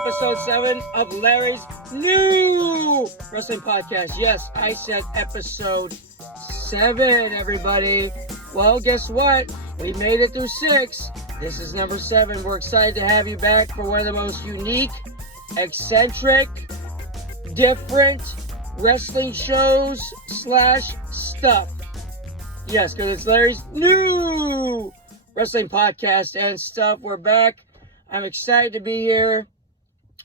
episode 7 of Larry's new wrestling podcast. Yes, I said episode 7, everybody. Well, guess what? We made it through 6. This is number 7. We're excited to have you back for one of the most unique, eccentric, different wrestling shows / stuff. Yes, because it's Larry's new wrestling podcast and stuff. We're back. I'm excited to be here.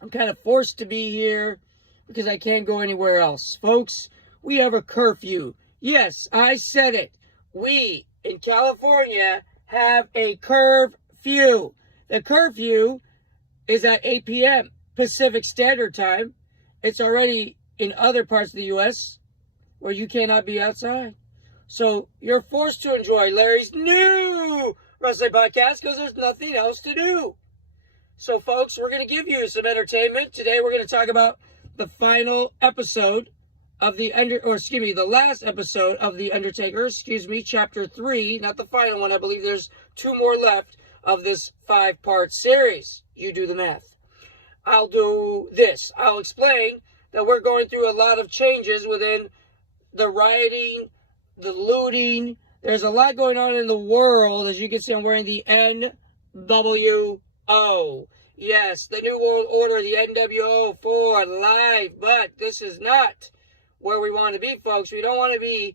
I'm kind of forced to be here because I can't go anywhere else. Folks, we have a curfew. Yes, I said it. We in California have a curfew. The curfew is at 8 p.m. Pacific Standard Time. It's already in other parts of the U.S. where you cannot be outside. So you're forced to enjoy Larry's new wrestling podcast because there's nothing else to do. So, folks, we're going to give you some entertainment. Today, we're going to talk about the final episode of the last episode of The Undertaker, chapter 3, not the final one. I believe there's 2 more left of this 5-part series. You do the math. I'll do this. I'll explain that we're going through a lot of changes within the rioting, the looting. There's a lot going on in the world. As you can see, I'm wearing the NWO. Yes, the New World Order, the NWO for life. But this is not where we want to be, folks. We don't want to be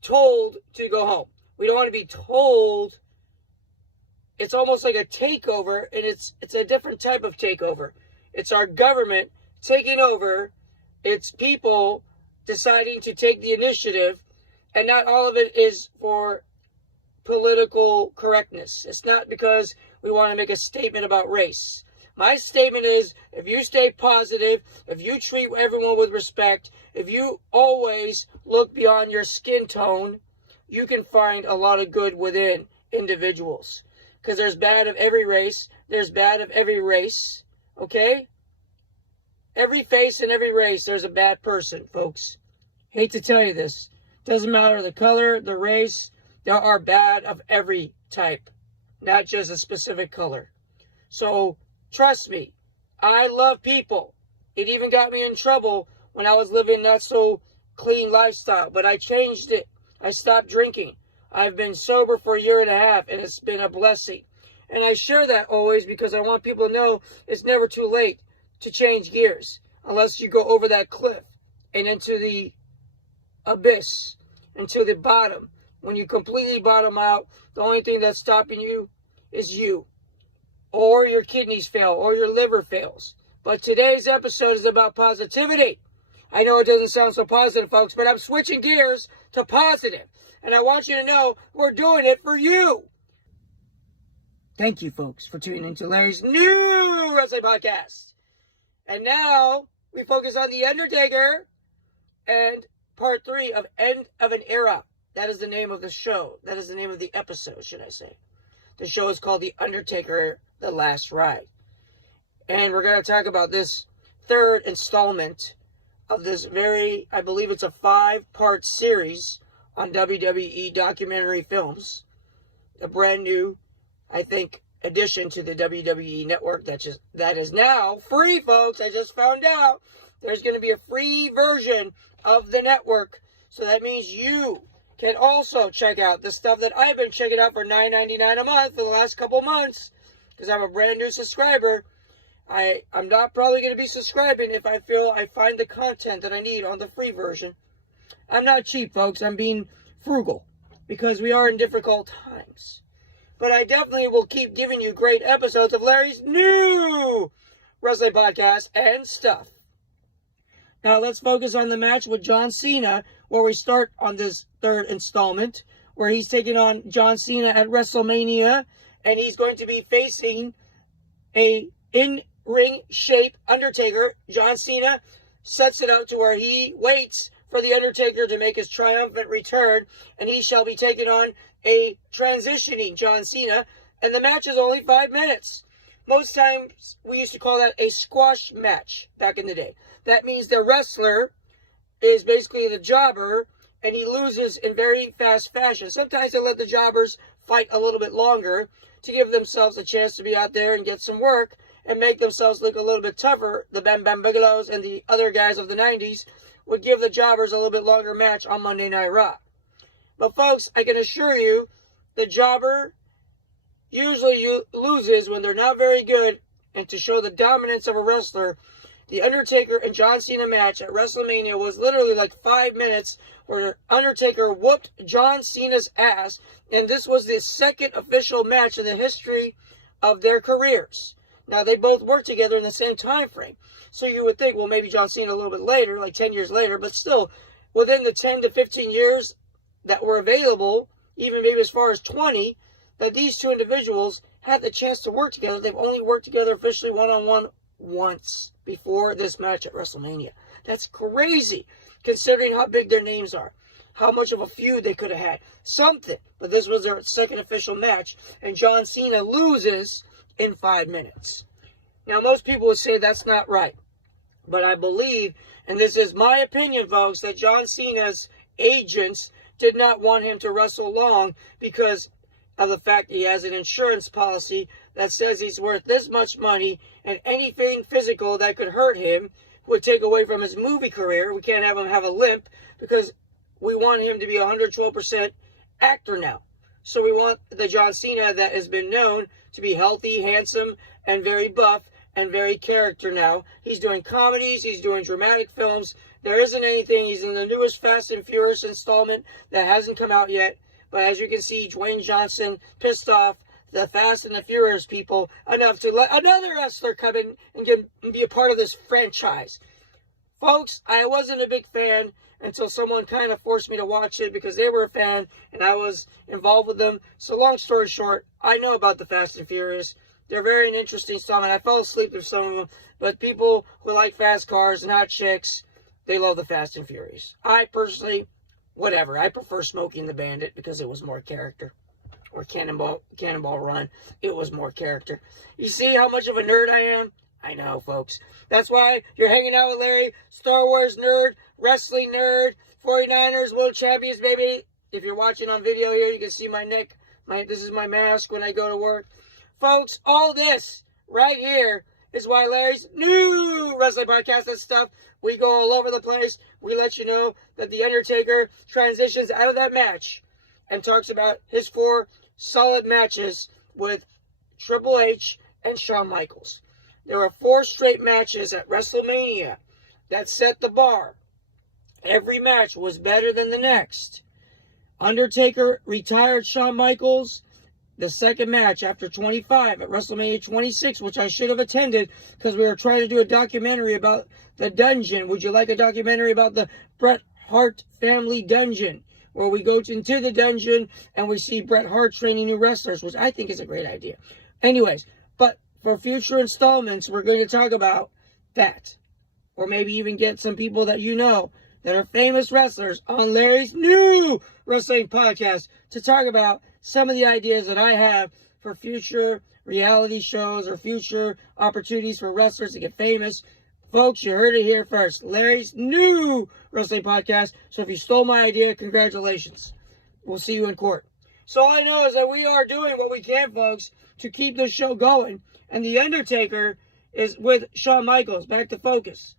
told to go home. We don't want to be told. It's almost like a takeover, and it's a different type of takeover. It's our government taking over. It's people deciding to take the initiative, and not all of it is for political correctness. It's not because we want to make a statement about race. My statement is, if you stay positive, if you treat everyone with respect, if you always look beyond your skin tone, you can find a lot of good within individuals. Because there's bad of every race. There's bad of every race. Okay? Every face in every race, there's a bad person, folks. Hate to tell you this. Doesn't matter the color, the race. There are bad of every type, not just a specific color. So, trust me, I love people. It even got me in trouble when I was living not so clean lifestyle, but I changed it. I stopped drinking. I've been sober for 1.5 years, and it's been a blessing. And I share that always because I want people to know it's never too late to change gears unless you go over that cliff and into the abyss, into the bottom. When you completely bottom out, the only thing that's stopping you is you. Or your kidneys fail, or your liver fails. But today's episode is about positivity. I know it doesn't sound so positive, folks, but I'm switching gears to positive. And I want you to know we're doing it for you. Thank you, folks, for tuning into Larry's new wrestling podcast. And now we focus on The Undertaker and part 3 of End of an Era. That is the name of the show. That is the name of the episode, should I say. The show is called The Undertaker, The Last Ride. And we're going to talk about this 3rd installment of this I believe it's a 5-part series on WWE documentary films. A brand new, I think, addition to the WWE network that is now free, folks. I just found out there's going to be a free version of the network. So that means you can also check out the stuff that I've been checking out for $9.99 a month for the last couple months because I'm a brand new subscriber. I'm not probably going to be subscribing if I feel I find the content that I need on the free version. I'm not cheap, folks. I'm being frugal because we are in difficult times. But I definitely will keep giving you great episodes of Larry's new wrestling podcast and stuff. Now let's focus on the match with John Cena, where we start on this 3rd installment, where he's taking on John Cena at WrestleMania, and he's going to be facing a in-ring shape Undertaker. John Cena sets it up to where he waits for the Undertaker to make his triumphant return, and he shall be taking on a transitioning John Cena, and the match is only 5 minutes. Most times, we used to call that a squash match back in the day. That means the wrestler is basically the jobber, and he loses in very fast fashion. Sometimes they let the jobbers fight a little bit longer to give themselves a chance to be out there and get some work. and make themselves look a little bit tougher, the Bam Bam Bigelows and the other guys of the 90s would give the jobbers a little bit longer match on Monday Night Raw. But folks, I can assure you, the jobber usually loses when they're not very good. And to show the dominance of a wrestler, the Undertaker and John Cena match at WrestleMania was literally like 5 minutes where Undertaker whooped John Cena's ass. And this was the second official match in the history of their careers. Now, they both worked together in the same time frame. So you would think, well, maybe John Cena a little bit later, like 10 years later. But still, within the 10 to 15 years that were available, even maybe as far as 20, that these two individuals had the chance to work together. They've only worked together officially one-on-one once before this match at WrestleMania. That's crazy, considering how big their names are, how much of a feud they could have had. Something. But this was their second official match, and John Cena loses in 5 minutes. Now, most people would say that's not right. But I believe, and this is my opinion, folks, that John Cena's agents did not want him to wrestle long because of the fact he has an insurance policy that says he's worth this much money, and anything physical that could hurt him would take away from his movie career. We can't have him have a limp because we want him to be 112% actor now. So we want the John Cena that has been known to be healthy, handsome, and very buff, and very character now. He's doing comedies, he's doing dramatic films. There isn't anything. He's in the newest Fast and Furious installment that hasn't come out yet. But as you can see, Dwayne Johnson pissed off the Fast and the Furious people enough to let another wrestler come in and be a part of this franchise. Folks, I wasn't a big fan until someone kind of forced me to watch it because they were a fan and I was involved with them. So long story short, I know about the Fast and Furious. They're very an interesting installment. I fell asleep through some of them. But people who like fast cars and hot chicks, they love the Fast and Furious. I personally... whatever. I prefer Smoking the Bandit because it was more character. Or Cannonball Run. It was more character. You see how much of a nerd I am? I know, folks. That's why you're hanging out with Larry. Star Wars nerd. Wrestling nerd. 49ers World Champions, baby. If you're watching on video here, you can see my neck. This is my mask when I go to work. Folks, all this right here is why Larry's new wrestling podcast and stuff. We go all over the place. We let you know that The Undertaker transitions out of that match and talks about his 4 solid matches with Triple H and Shawn Michaels. There were 4 straight matches at WrestleMania that set the bar. Every match was better than the next. Undertaker retired Shawn Michaels. The second match after 25 at WrestleMania 26, which I should have attended because we were trying to do a documentary about the dungeon. Would you like a documentary about the Bret Hart family dungeon? Where we go into the dungeon and we see Bret Hart training new wrestlers, which I think is a great idea. Anyways, but for future installments, we're going to talk about that. Or maybe even get some people that you know that are famous wrestlers on Larry's new wrestling podcast to talk about some of the ideas that I have for future reality shows or future opportunities for wrestlers to get famous. Folks, you heard it here first. Larry's new wrestling podcast. So if you stole my idea, congratulations. We'll see you in court. So all I know is that we are doing what we can, folks, to keep this show going. And The Undertaker is with Shawn Michaels. Back to focus.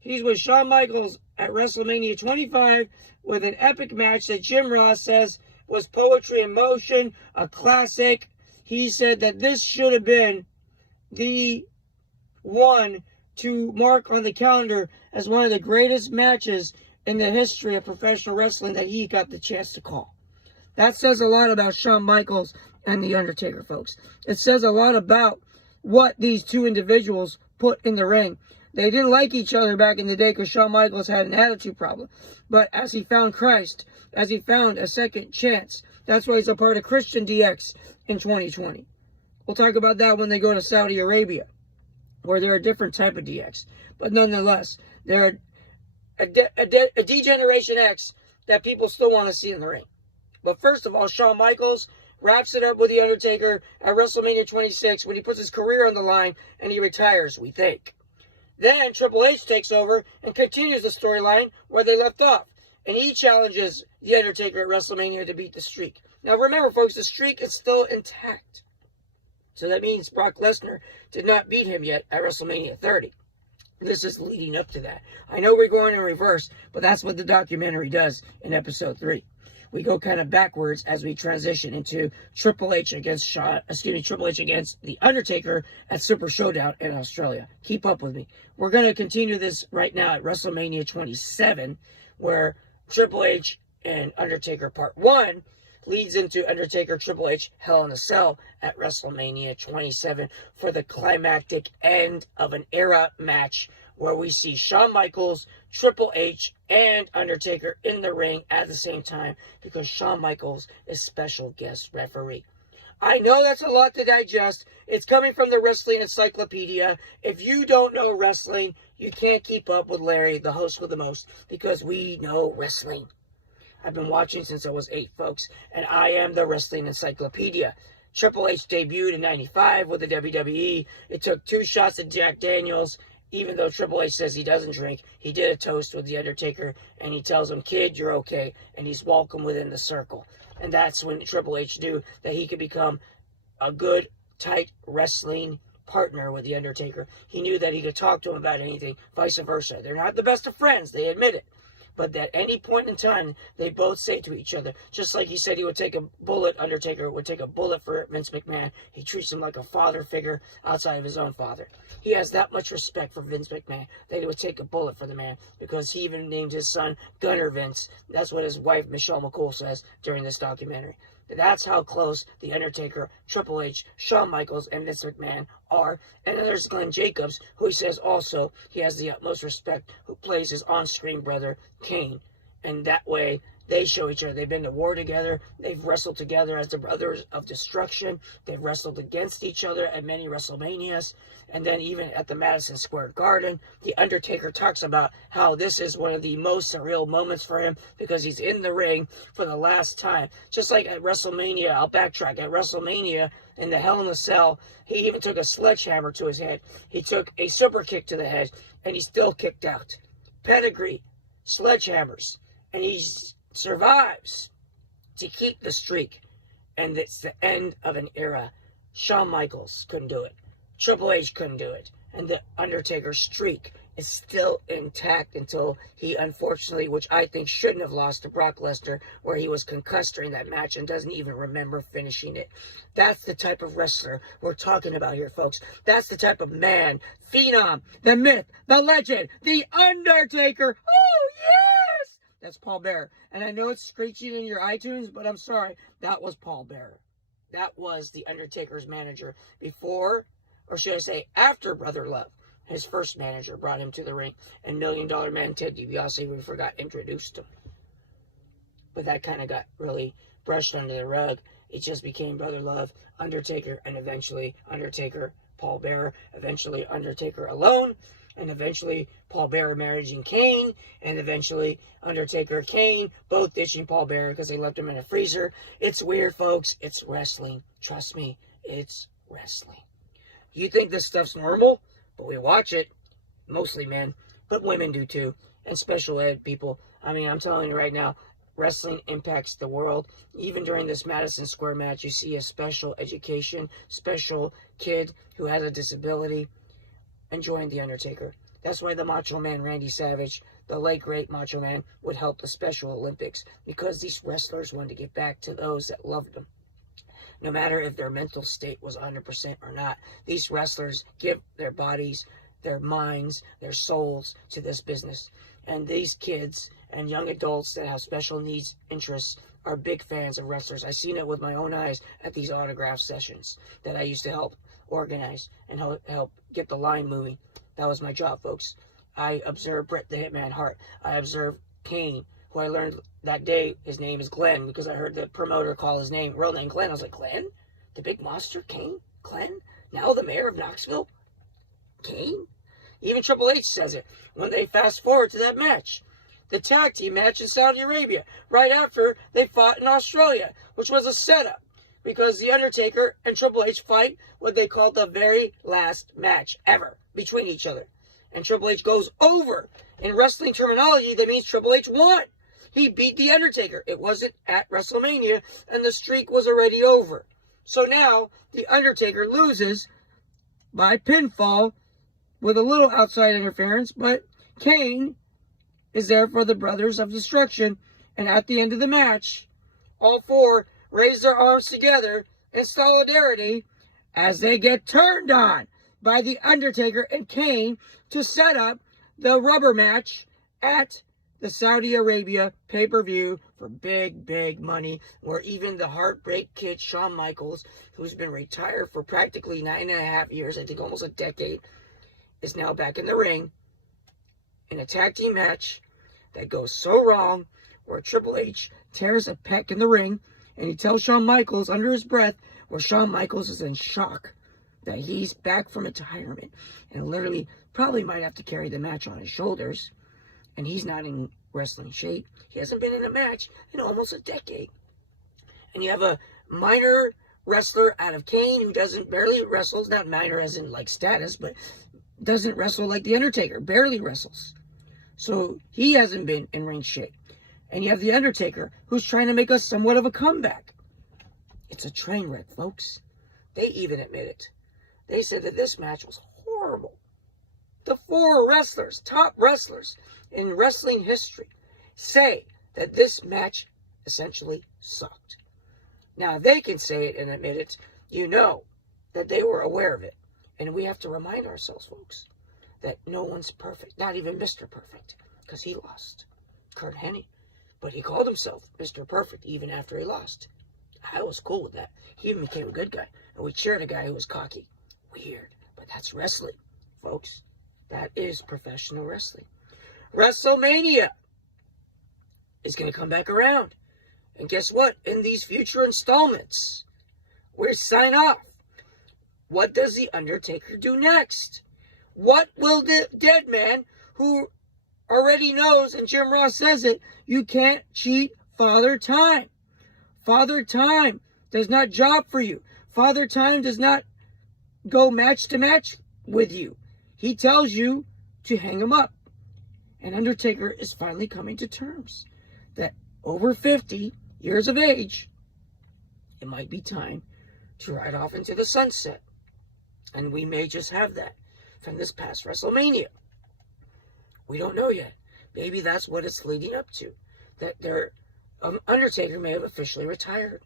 He's with Shawn Michaels at WrestleMania 25 with an epic match that Jim Ross says was poetry in motion, a classic. He said that this should have been the one to mark on the calendar as one of the greatest matches in the history of professional wrestling that he got the chance to call. That says a lot about Shawn Michaels and The Undertaker, folks. It says a lot about what these two individuals put in the ring. They didn't like each other back in the day because Shawn Michaels had an attitude problem. But as he found Christ, as he found a second chance, that's why he's a part of Christian DX in 2020. We'll talk about that when they go to Saudi Arabia, where they're a different type of DX. But nonetheless, they're a D-Generation X that people still want to see in the ring. But first of all, Shawn Michaels wraps it up with The Undertaker at WrestleMania 26 when he puts his career on the line and he retires, we think. Then Triple H takes over and continues the storyline where they left off. And he challenges The Undertaker at WrestleMania to beat the streak. Now remember, folks, the streak is still intact. So that means Brock Lesnar did not beat him yet at WrestleMania 30. This is leading up to that. I know we're going in reverse, but that's what the documentary does in episode 3. We go kind of backwards as we transition into Triple H against the Undertaker at Super Showdown in Australia. Keep up with me. We're going to continue this right now at WrestleMania 27, where Triple H and Undertaker Part 1 leads into Undertaker Triple H Hell in a Cell at WrestleMania 27 for the climactic end of an era match where we see Shawn Michaels, Triple H, and Undertaker in the ring at the same time because Shawn Michaels is special guest referee. I know that's a lot to digest. It's coming from the Wrestling Encyclopedia. If you don't know wrestling, you can't keep up with Larry, the host with the most, because we know wrestling. I've been watching since I was 8, folks, and I am the Wrestling Encyclopedia. Triple H debuted in 95 with the WWE. It took 2 shots at Jack Daniels. Even though Triple H says he doesn't drink, he did a toast with The Undertaker, and he tells him, "Kid, you're okay," and he's welcome within the circle. And that's when Triple H knew that he could become a good, tight wrestling partner with The Undertaker. He knew that he could talk to him about anything, vice versa. They're not the best of friends, they admit it. But at any point in time, they both say to each other, just like he said he would take a bullet, Undertaker would take a bullet for Vince McMahon. He treats him like a father figure outside of his own father. He has that much respect for Vince McMahon that he would take a bullet for the man because he even named his son Gunner Vince. That's what his wife, Michelle McCool, says during this documentary. That's how close The Undertaker, Triple H, Shawn Michaels, and Vince McMahon are. And then there's Glenn Jacobs, who he says also he has the utmost respect, who plays his on-screen brother, Kane. And that way, they show each other. They've been to war together. They've wrestled together as the Brothers of Destruction. They've wrestled against each other at many WrestleManias. And then even at the Madison Square Garden, The Undertaker talks about how this is one of the most surreal moments for him because he's in the ring for the last time. Just like at WrestleMania, I'll backtrack. At WrestleMania, in the Hell in a Cell, he even took a sledgehammer to his head. He took a super kick to the head, and he still kicked out. Pedigree, sledgehammers, and he survives to keep the streak. And it's the end of an era. Shawn Michaels couldn't do it. Triple H couldn't do it. And the Undertaker's streak is still intact until he unfortunately, which I think shouldn't have lost to Brock Lesnar, where he was concussed during that match and doesn't even remember finishing it. That's the type of wrestler we're talking about here, folks. That's the type of man, phenom, the myth, the legend, the Undertaker. Oh, yes! That's Paul Bearer. And I know it's screeching in your iTunes, but I'm sorry. That was Paul Bearer. That was the Undertaker's manager before, or should I say after Brother Love. His first manager brought him to the ring, and $1 Million Man Ted DiBiase, we forgot, introduced him. But that kind of got really brushed under the rug. It just became Brother Love, Undertaker, and eventually Undertaker, Paul Bearer, eventually Undertaker alone, and eventually Paul Bearer marrying Kane, and eventually Undertaker, Kane, both ditching Paul Bearer because they left him in a freezer. It's weird, folks. It's wrestling. Trust me, it's wrestling. You think this stuff's normal? But we watch it, mostly men, but women do too, and special ed people. I mean, I'm telling you right now, wrestling impacts the world. Even during this Madison Square match, you see a special education, special kid who has a disability enjoying The Undertaker. That's why the Macho Man Randy Savage, the late great Macho Man, would help the Special Olympics, because these wrestlers wanted to get back to those that loved them. No matter if their mental state was 100% or not, these wrestlers give their bodies, their minds, their souls to this business. And these kids and young adults that have special needs interests are big fans of wrestlers. I've seen it with my own eyes at these autograph sessions that I used to help organize and help get the line moving. That was my job, folks. I observed Bret the Hitman Hart. I observed Kane, who I learned that day his name is Glenn because I heard the promoter call his real name Glenn. I was like, Glenn? The big monster? Kane? Glenn? Now the mayor of Knoxville? Kane? Even Triple H says it when they fast forward to that match. The tag team match in Saudi Arabia, right after they fought in Australia, which was a setup because The Undertaker and Triple H fight what they called the very last match ever between each other. And Triple H goes over. In wrestling terminology, that means Triple H won. He beat The Undertaker. It wasn't at WrestleMania, and the streak was already over. So now the Undertaker loses by pinfall with a little outside interference, but Kane is there for the Brothers of Destruction. And at the end of the match, all four raise their arms together in solidarity as they get turned on by the Undertaker and Kane to set up the rubber match at the Saudi Arabia pay-per-view for big, big money, where even the Heartbreak Kid, Shawn Michaels, who's been retired for practically 9.5 years, I think almost a decade, is now back in the ring in a tag team match that goes so wrong, where Triple H tears a pec in the ring, and he tells Shawn Michaels under his breath, where Shawn Michaels is in shock that he's back from retirement and literally probably might have to carry the match on his shoulders. And he's not in wrestling shape. He hasn't been in a match in almost a decade. And you have a minor wrestler out of Kane who barely wrestles, not minor as in like status, but doesn't wrestle like The Undertaker, barely wrestles. So he hasn't been in ring shape. And you have The Undertaker who's trying to make us somewhat of a comeback. It's a train wreck, folks. They even admit it. They said that this match was horrible. The four wrestlers, top wrestlers in wrestling history, say that this match essentially sucked. Now, if they can say it and admit it, you know that they were aware of it. And we have to remind ourselves, folks, that no one's perfect, not even Mr. Perfect, because he lost. Kurt Hennig. But he called himself Mr. Perfect even after he lost. I was cool with that. He even became a good guy. And we cheered a guy who was cocky. Weird. But that's wrestling, folks. That is professional wrestling. WrestleMania is going to come back around. And guess what? In these future installments, we sign off. What does The Undertaker do next? What will the dead man, who already knows, and Jim Ross says it, you can't cheat Father Time. Father Time does not job for you. Father Time does not go match to match with you. He tells you to hang him up. And Undertaker is finally coming to terms that over 50 years of age, it might be time to ride off into the sunset. And we may just have that from this past WrestleMania. We don't know yet. Maybe that's what it's leading up to. That their Undertaker may have officially retired.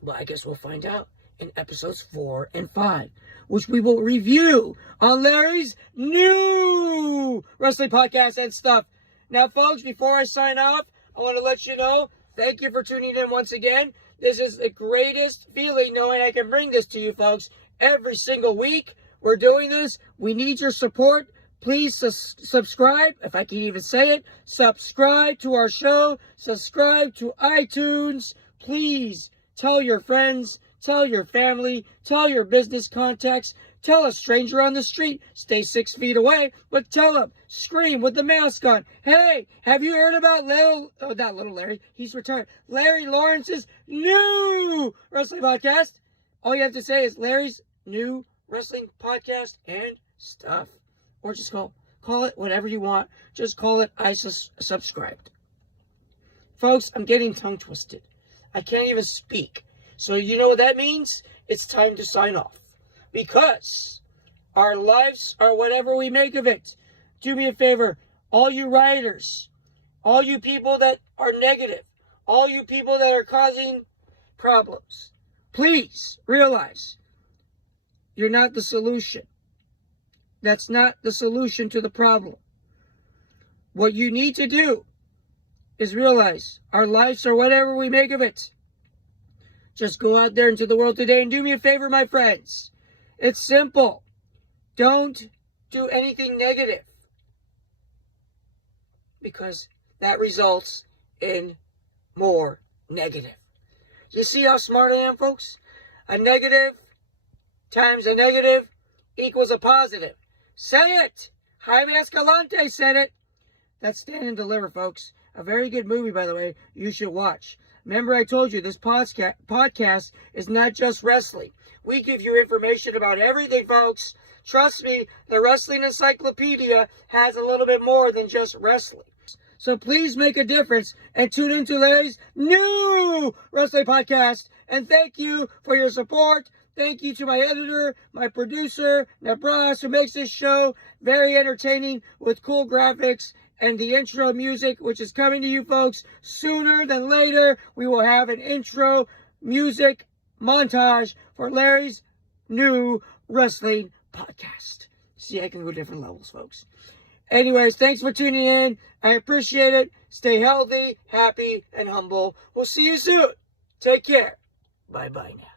Well, I guess we'll find out in episodes 4 and 5, which we will review on Larry's new wrestling podcast and stuff. Now, folks, before I sign off, I want to let you know, thank you for tuning in once again. This is the greatest feeling knowing I can bring this to you, folks, every single week. We're doing this. We need your support. Please subscribe, if I can even say it. Subscribe to our show. Subscribe to iTunes. Please tell your friends, tell your family, tell your business contacts, tell a stranger on the street. Stay 6 feet away, but tell them. Scream with the mask on. Hey, have you heard about not Little Larry, he's retired, Larry Lawrence's new wrestling podcast? All you have to say is Larry's new wrestling podcast and stuff. Or just call it whatever you want. Just call it I subscribed. Folks, I'm getting tongue twisted. I can't even speak. So you know what that means? It's time to sign off. Because our lives are whatever we make of it. Do me a favor, all you rioters, all you people that are negative, all you people that are causing problems, please realize you're not the solution. That's not the solution to the problem. What you need to do is realize our lives are whatever we make of it. Just go out there into the world today and do me a favor, my friends. It's simple. Don't do anything negative, because that results in more negative. You see how smart I am, folks? A negative times a negative equals a positive. Say it! Jaime Escalante said it. That's Stand and Deliver, folks. A very good movie, by the way, you should watch. Remember, I told you this podcast is not just wrestling. We give you information about everything, folks. Trust me, the Wrestling Encyclopedia has a little bit more than just wrestling. So please make a difference and tune into Larry's new wrestling podcast And thank you for your support. Thank you to my editor, my producer, Nebras, who makes this show very entertaining with cool graphics and the intro music, which is coming to you folks sooner than later. We will have an intro music montage for Larry's new wrestling podcast. See, I can go different levels, folks. Anyways, thanks for tuning in. I appreciate it. Stay healthy, happy, and humble. We'll see you soon. Take care. Bye-bye now.